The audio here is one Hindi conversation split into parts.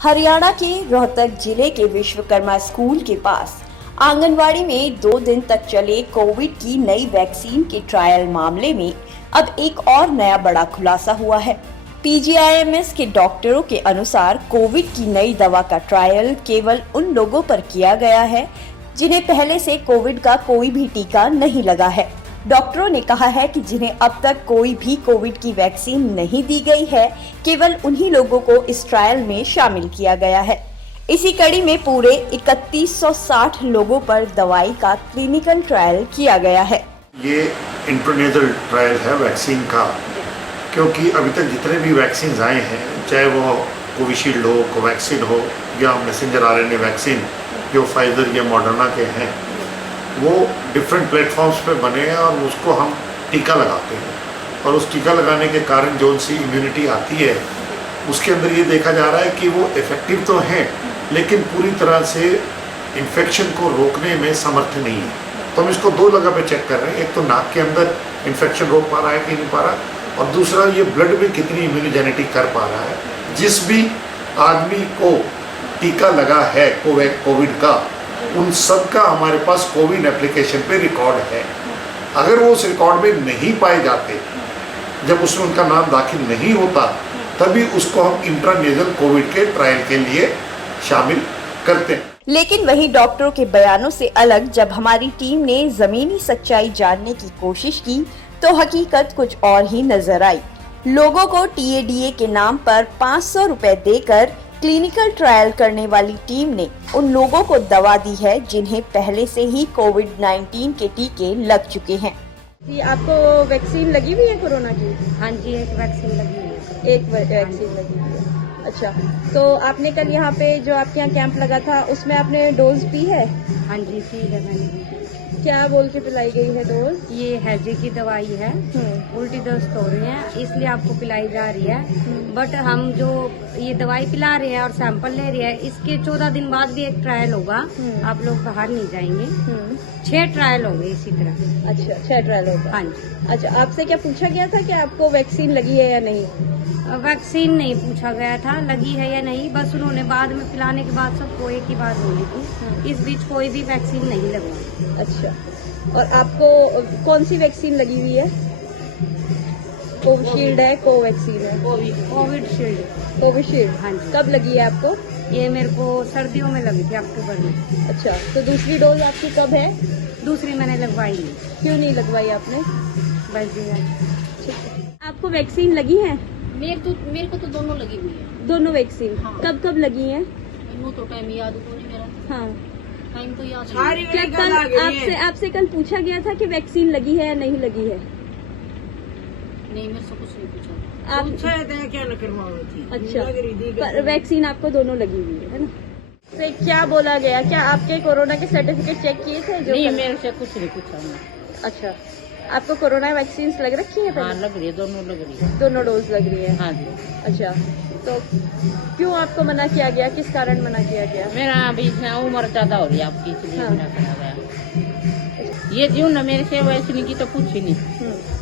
हरियाणा के रोहतक जिले के विश्वकर्मा स्कूल के पास आंगनवाड़ी में 2 दिन तक चले कोविड की नई वैक्सीन के ट्रायल मामले में अब एक और नया बड़ा खुलासा हुआ है। पीजीआईएमएस के डॉक्टरों के अनुसार कोविड की नई दवा का ट्रायल केवल उन लोगों पर किया गया है जिन्हें पहले से कोविड का कोई भी टीका नहीं लगा है। डॉक्टरों ने कहा है कि जिन्हें अब तक कोई भी कोविड की वैक्सीन नहीं दी गई है, केवल उन्हीं लोगों को इस ट्रायल में शामिल किया गया है। इसी कड़ी में पूरे 3160 लोगों पर दवाई का क्लिनिकल ट्रायल किया गया है। ये इंट्रानेजल ट्रायल है वैक्सीन का, क्योंकि अभी तक जितने भी वैक्सीन आए हैं, चाहे वो कोविशील्ड हो, कोवैक्सीन हो या मैसेंजर आरएनए वैक्सीन जो फाइजर या मॉडर्ना के हैं, वो डिफरेंट प्लेटफॉर्म्स पे बने हैं और उसको हम टीका लगाते हैं। और उस टीका लगाने के कारण जो सी इम्यूनिटी आती है, उसके अंदर ये देखा जा रहा है कि वो इफ़ेक्टिव तो हैं, लेकिन पूरी तरह से इन्फेक्शन को रोकने में समर्थ नहीं है। तो हम इसको 2 जगह पे चेक कर रहे हैं। एक तो नाक के अंदर इन्फेक्शन रोक पा रहा है कि नहीं पा रहा, और दूसरा ये ब्लड में कितनी इम्यूनोजेनिटी कर पा रहा है। जिस भी आदमी को टीका लगा है कोविड का, उन सब का हमारे पास कोविन एप्लीकेशन पे रिकॉर्ड है। अगर वो उस रिकॉर्ड में नहीं पाए जाते, जब उसमें उनका नाम दाखिल नहीं होता, तभी उसको हम इंट्रानेजल कोविड के ट्रायल के लिए शामिल करते हैं। लेकिन वही डॉक्टरों के बयानों से अलग जब हमारी टीम ने जमीनी सच्चाई जानने की कोशिश की, तो हकीकत कुछ और ही नजर आई। लोगों को टीएडीए के नाम पर 500 रुपए देकर क्लिनिकल ट्रायल करने वाली टीम ने उन लोगों को दवा दी है जिन्हें पहले से ही कोविड-19 के टीके लग चुके हैं। जी, आपको वैक्सीन लगी हुई है कोरोना की? हाँ जी, एक वैक्सीन लगी हुई है। एक वैक्सीन लगी हुई है। अच्छा, तो आपने कल यहाँ पे जो आपके यहाँ कैंप लगा था, उसमें आपने डोज पी है? हाँ जी, पी है मैंने। क्या बोल के पिलाई गई है डोज? ये हैजे की दवाई है, उल्टी दस्त हो रही है, इसलिए आपको पिलाई जा रही है। बट हम जो ये दवाई पिला रहे हैं और सैंपल ले रहे हैं, इसके 14 दिन बाद भी एक ट्रायल होगा। आप लोग बाहर नहीं जाएंगे। 6 ट्रायल होंगे इसी तरह। अच्छा, 6 ट्रायल होगा। हाँ जी। अच्छा, आपसे क्या पूछा गया था कि आपको वैक्सीन लगी है या नहीं? वैक्सीन नहीं पूछा गया था लगी है या नहीं, बस उन्होंने बाद में पिलाने के बाद सबको एक ही बात बोली थी, इस बीच कोई भी वैक्सीन नहीं लगवाई। अच्छा, और आपको कौन सी वैक्सीन लगी हुई है? कोविशील्ड है, कोवैक्सीन है? कोविशील्ड। कोविशील्ड, हाँ जी। कब लगी है आपको? ये मेरे को सर्दियों में लगी थी, अक्टूबर में। अच्छा, तो दूसरी डोज आपकी कब है? दूसरी मैंने लगवाई नहीं। क्यों नहीं लगवाई आपने? बस जी। ठीक है। आपको वैक्सीन लगी है? मेरे को तो दोनों लगी हुई है। दोनों वैक्सीन? हाँ। कब कब लगी हैं? मेनू तो टाइम याद को नहीं मेरा। हाँ। टाइम तो याद नहीं। क्या कल आपसे कल पूछा गया था कि वैक्सीन लगी है या नहीं लगी है? नहीं, मेरे से कुछ नहीं पूछा। आप क्या करवाओ? अच्छा, पर वैक्सीन आपको दोनों लगी हुई है ना? से क्या बोला गया? क्या आपके कोरोना के सर्टिफिकेट चेक किए थे? जो नहीं, मेरे से कुछ नहीं पूछा। अच्छा, आपको कोरोना वैक्सीन लग रखी है? हाँ, लग रही है, दोनों लग रही है। दोनों डोज लग रही है? हाँ जी। अच्छा, तो क्यों आपको मना किया गया? किस कारण मना किया गया? मेरा अभी उम्र ज्यादा हो रही है आपकी, इसलिए हाँ। मना करा गया। ये जीव न मेरे से वैसे की तो पूछी नहीं,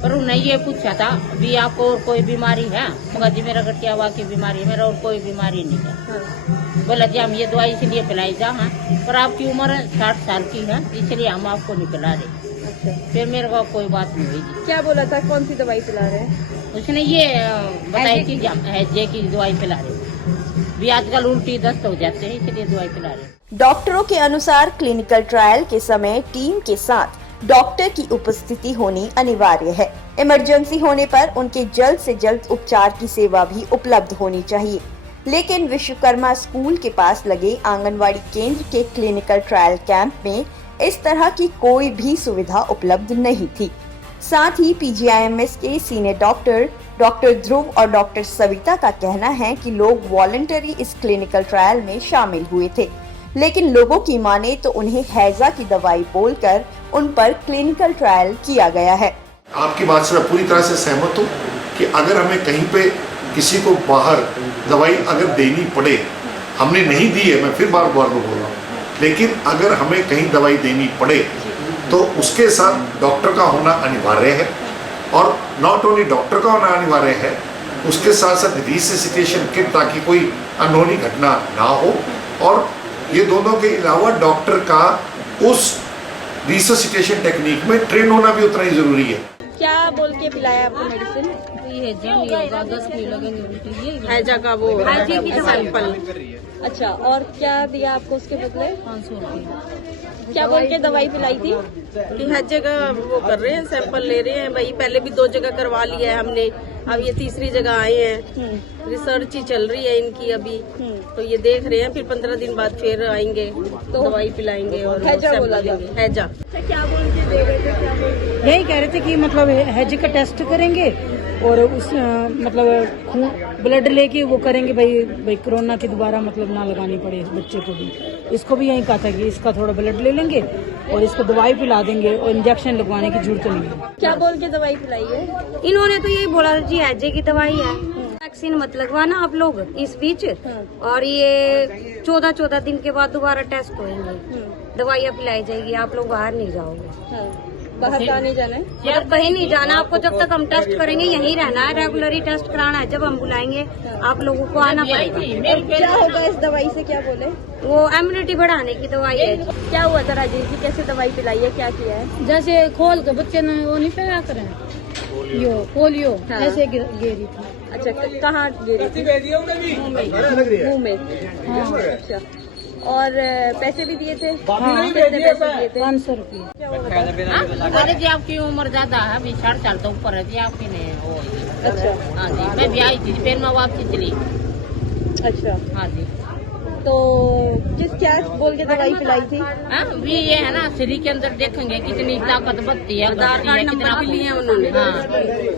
पर उन्हें ये पूछा था अभी आपको और कोई बीमारी है? मगर जी मेरा गठिया हुआ की बीमारी है, मेरा और कोई बीमारी नहीं है। हाँ। बोला जी हम ये दवाई इसलिए पिलाई जा हैं, पर आपकी उम्र 60 साल की है, इसलिए हम आपको नहीं पिला रहे। अच्छा, फिर मेरे को कोई बात नहीं हुई जी। क्या बोला था? कौन सी दवाई पिला रहे हैं? उसने ये बताई थी हैजे की दवाई पिला रहे भी, आजकल उल्टी दस्त हो जाते हैं, इसलिए दवाई पिला रहे। डॉक्टरों के अनुसार क्लिनिकल ट्रायल के समय टीम के साथ डॉक्टर की उपस्थिति होनी अनिवार्य है। इमरजेंसी होने पर उनके जल्द से जल्द उपचार की सेवा भी उपलब्ध होनी चाहिए। लेकिन विश्वकर्मा स्कूल के पास लगे आंगनवाड़ी केंद्र के क्लिनिकल ट्रायल कैंप में इस तरह की कोई भी सुविधा उपलब्ध नहीं थी। साथ ही पीजीआईएमएस के सीनियर डॉक्टर ध्रुव और डॉक्टर सविता का कहना है कि लोग वॉलंटरी इस क्लिनिकल ट्रायल में शामिल हुए थे, लेकिन लोगों की माने तो उन्हें हैजा की दवाई बोलकर उन पर क्लिनिकल ट्रायल किया गया है। आपकी बात से मैं पूरी तरह से सहमत हूँ कि अगर हमें कहीं पे किसी को बाहर दवाई अगर देनी पड़े, हमने नहीं दी है, मैं फिर बार बार बोल रहा हूँ, लेकिन अगर हमें कहीं दवाई देनी पड़े तो उसके साथ डॉक्टर का होना अनिवार्य है। और नॉट ओनली डॉक्टर का होना अनिवार्य है, उसके साथ साथ रिससिटेशन किट, ताकि कोई अनहोनी घटना ना हो। और ये दोनों के अलावा डॉक्टर का उस रिससिटेशन टेक्निक में ट्रेन होना भी उतना ही ज़रूरी है। क्या बोल के पिलाया आपको मेडिसिन? हैजा का वो हैजा की सैंपल। अच्छा, और क्या दिया आपको उसके बदले? 500 रुपये। क्या बोल के दवाई पिलाई थी? कि हर जगह वो कर रहे हैं, सैंपल ले रहे हैं भाई। पहले भी 2 जगह करवा लिया है हमने, अब ये तीसरी जगह आए हैं। रिसर्च ही चल रही है इनकी अभी, तो ये देख रहे हैं। फिर 15 दिन बाद फिर आएंगे तो दवाई पिलाएंगे और हैजा बोला सैंपल था। लेंगे। हैजा अच्छा, क्या बोल के दे रहे थे? क्या बोल के? यही कह रहे थे कि मतलब हैज का टेस्ट करेंगे और उस मतलब खून ब्लड लेके वो करेंगे भाई कोरोना की दोबारा मतलब ना लगानी पड़े बच्चे को भी। इसको भी यही कहा था कि इसका थोड़ा ब्लड ले लेंगे और इसको दवाई पिला देंगे और इंजेक्शन लगवाने की जरूरत नहीं है। क्या बोल के दवाई पिलाई है? इन्होंने तो यही बोला जी हैजे की दवाई है, वैक्सीन मत लगवाना आप लोग इस बीच, और ये 14 दिन के बाद दोबारा टेस्ट होंगे, दवाइयाँ पिलाई जाएगी, आप लोग बाहर नहीं जाओगे। बाहर कहाँ नहीं जाना है? मतलब कहीं नहीं जाना आपको, जब तक हम टेस्ट करेंगे यहीं रहना है, रेगुलरली टेस्ट कराना है। जब हम बुलाएंगे आप लोगों को आना पड़ेगा। क्या होगा इस दवाई से? क्या बोले? वो इम्यूनिटी बढ़ाने की दवाई है। क्या हुआ था राजेश जी? कैसे दवाई पिलाई है? क्या किया है? जैसे खोल के बच्चे ने वो नहीं पहना करें पोलियो हाँ। ऐसे गेरी थी। अच्छा, कहाँ गिरी थी? मुंह में। अच्छा, और पैसे भी दिए थे? कितने पैसे दिए थे? 500 रुपये। क्या हुआ बता? अरे जी आपकी उम्र ज्यादा है, अभी 60 साल तो ऊपर है जी आपकी ने वो। अच्छा हाँ जी, मैं भी आई थी, फिर मैं वापसी चली। अच्छा, हाँ जी। तो क्या बोल के दवाई पिलाई थी? हाँ, भी ये है ना, शरीर के अंदर देखेंगे कितनी ताकत बढ़ती है, आधार घटती है, कार्ड कितना नंबर भी लिए उन्होंने। हाँ।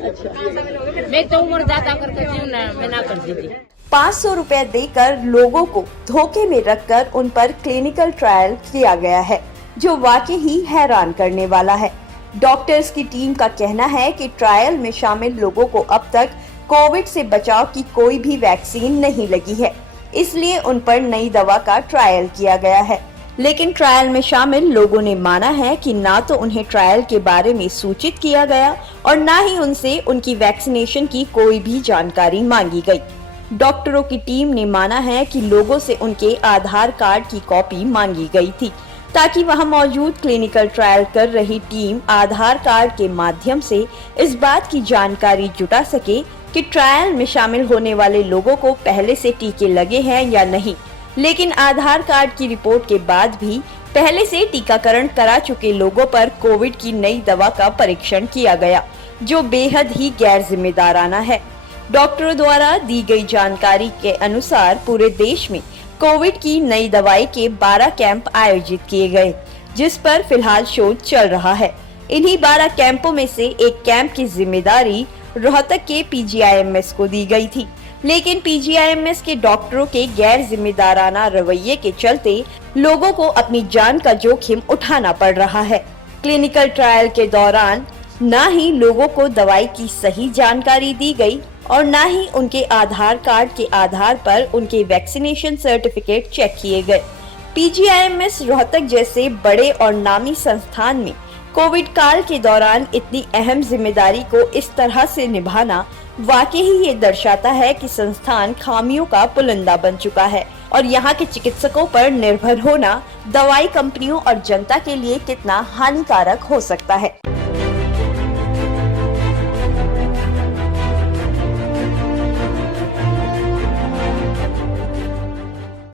अच्छा, मैं तो उम्र ज्यादा करके मैं ना करती थी। 500 रुपए देकर लोगों को धोखे में रखकर उन पर क्लिनिकल ट्रायल किया गया है, जो वाकई ही हैरान करने वाला है। डॉक्टर्स की टीम का कहना है कि ट्रायल में शामिल लोगों को अब तक कोविड से बचाव की कोई भी वैक्सीन नहीं लगी है, इसलिए उन पर नई दवा का ट्रायल किया गया है। लेकिन ट्रायल में शामिल लोगों ने माना है कि ना तो उन्हें ट्रायल के बारे में सूचित किया गया और ना ही उनसे उनकी वैक्सीनेशन की कोई भी जानकारी मांगी गई। डॉक्टरों की टीम ने माना है कि लोगों से उनके आधार कार्ड की कॉपी मांगी गई थी, ताकि वहां मौजूद क्लिनिकल ट्रायल कर रही टीम आधार कार्ड के माध्यम से इस बात की जानकारी जुटा सके कि ट्रायल में शामिल होने वाले लोगों को पहले से टीके लगे हैं या नहीं। लेकिन आधार कार्ड की रिपोर्ट के बाद भी पहले से टीकाकरण करा चुके लोगों पर कोविड की नई दवा का परीक्षण किया गया, जो बेहद ही गैर जिम्मेदाराना है। डॉक्टरों द्वारा दी गई जानकारी के अनुसार पूरे देश में कोविड की नई दवाई के 12 कैंप आयोजित किए गए, जिस पर फिलहाल शोध चल रहा है। इन्हीं 12 कैंपों में से एक कैंप की जिम्मेदारी रोहतक के PGIMS को दी गई थी, लेकिन PGIMS के डॉक्टरों के गैर जिम्मेदाराना रवैये के चलते लोगों को अपनी जान का जोखिम उठाना पड़ रहा है। क्लिनिकल ट्रायल के दौरान न ही लोगों को दवाई की सही जानकारी दी गई और न ही उनके आधार कार्ड के आधार पर उनके वैक्सीनेशन सर्टिफिकेट चेक किए गए। PGIMS रोहतक जैसे बड़े और नामी संस्थान में कोविड काल के दौरान इतनी अहम जिम्मेदारी को इस तरह से निभाना वाकई ही ये दर्शाता है कि संस्थान खामियों का पुलिंदा बन चुका है और यहाँ के चिकित्सकों पर निर्भर होना दवाई कंपनियों और जनता के लिए कितना हानिकारक हो सकता है।